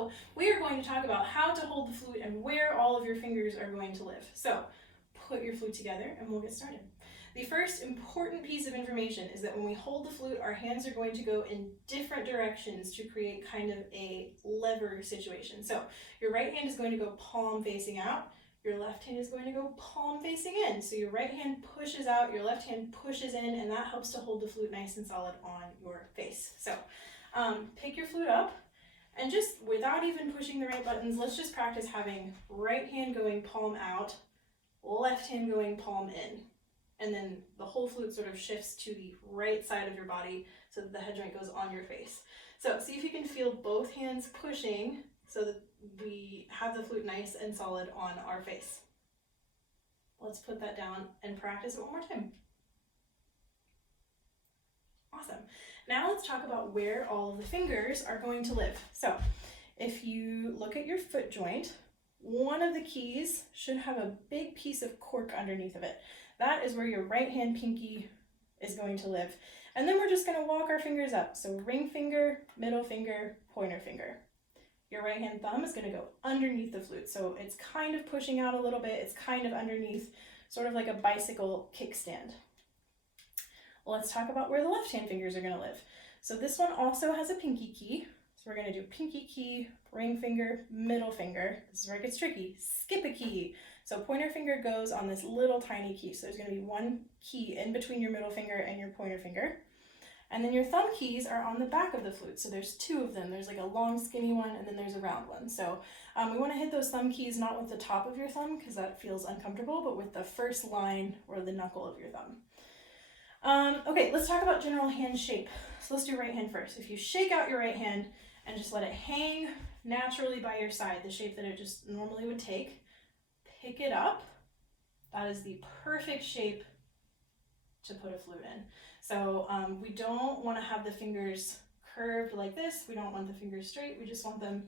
So we are going to talk about how to hold the flute and where all of your fingers are going to live. So put your flute together and we'll get started. The first important piece of information is that when we hold the flute, our hands are going to go in different directions to create kind of a lever situation. So your right hand is going to go palm facing out. Your left hand is going to go palm facing in. So your right hand pushes out, your left hand pushes in, and that helps to hold the flute nice and solid on your face. So pick your flute up, and just without even pushing the right buttons, let's just practice having right hand going palm out, left hand going palm in. And then the whole flute sort of shifts to the right side of your body so that the head joint goes on your face. So see if you can feel both hands pushing so that we have the flute nice and solid on our face. Let's put that down and practice it one more time. Awesome. Now let's talk about where all of the fingers are going to live. So if you look at your foot joint, one of the keys should have a big piece of cork underneath of it. That is where your right hand pinky is going to live. And then we're just going to walk our fingers up. So ring finger, middle finger, pointer finger. Your right hand thumb is going to go underneath the flute. So it's kind of pushing out a little bit. It's kind of underneath, sort of like a bicycle kickstand. Let's talk about where the left hand fingers are going to live. So this one also has a pinky key. So we're going to do pinky key, ring finger, middle finger. This is where it gets tricky. Skip a key. So pointer finger goes on this little tiny key. So there's going to be one key in between your middle finger and your pointer finger. And then your thumb keys are on the back of the flute. So there's two of them. There's like a long skinny one and then there's a round one. So we want to hit those thumb keys not with the top of your thumb because that feels uncomfortable, but with the first line or the knuckle of your thumb. Okay, let's talk about general hand shape. So let's do right hand first. If you shake out your right hand and just let it hang naturally by your side, the shape that it just normally would take, pick it up. That is the perfect shape to put a flute in. So we don't want to have the fingers curved like this. We don't want the fingers straight. We just want them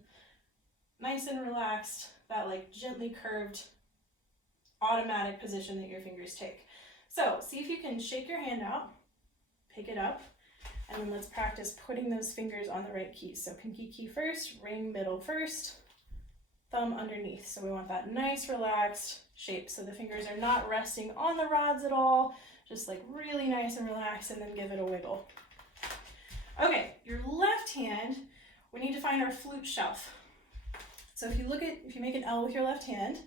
nice and relaxed, that like gently curved automatic position that your fingers take. So see if you can shake your hand out, pick it up, and then let's practice putting those fingers on the right keys. So pinky key first, ring middle first, thumb underneath. So we want that nice relaxed shape. So the fingers are not resting on the rods at all, just like really nice and relaxed, and then give it a wiggle. Okay, your left hand, we need to find our flute shelf. So if you make an L with your left hand,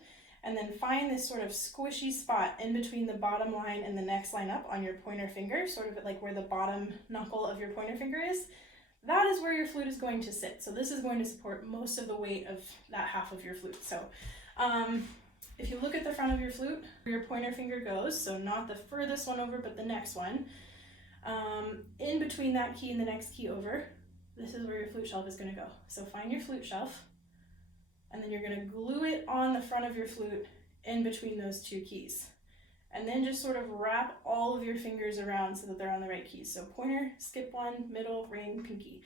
and then find this sort of squishy spot in between the bottom line and the next line up on your pointer finger, sort of like where the bottom knuckle of your pointer finger is, that is where your flute is going to sit. So this is going to support most of the weight of that half of your flute. So if you look at the front of your flute, where your pointer finger goes, so not the furthest one over, but the next one, in between that key and the next key over, this is where your flute shelf is going to go. So find your flute shelf, and then you're going to glue it on the front of your flute in between those two keys. And then just sort of wrap all of your fingers around so that they're on the right keys. So pointer, skip one, middle, ring, pinky.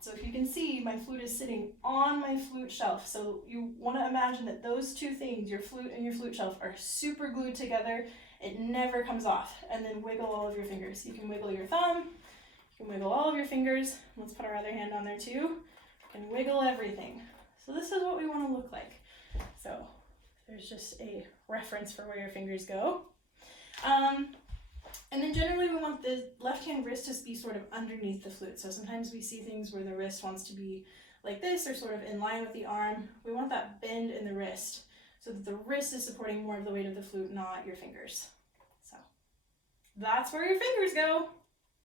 So if you can see, my flute is sitting on my flute shelf. So you want to imagine that those two things, your flute and your flute shelf, are super glued together. It never comes off. And then wiggle all of your fingers. You can wiggle your thumb, you can wiggle all of your fingers. Let's put our other hand on there too. You can wiggle everything. So this is what we want to look like. So there's just a reference for where your fingers go. And then generally we want the left hand wrist to be sort of underneath the flute. So sometimes we see things where the wrist wants to be like this or sort of in line with the arm. We want that bend in the wrist so that the wrist is supporting more of the weight of the flute, not your fingers. So that's where your fingers go.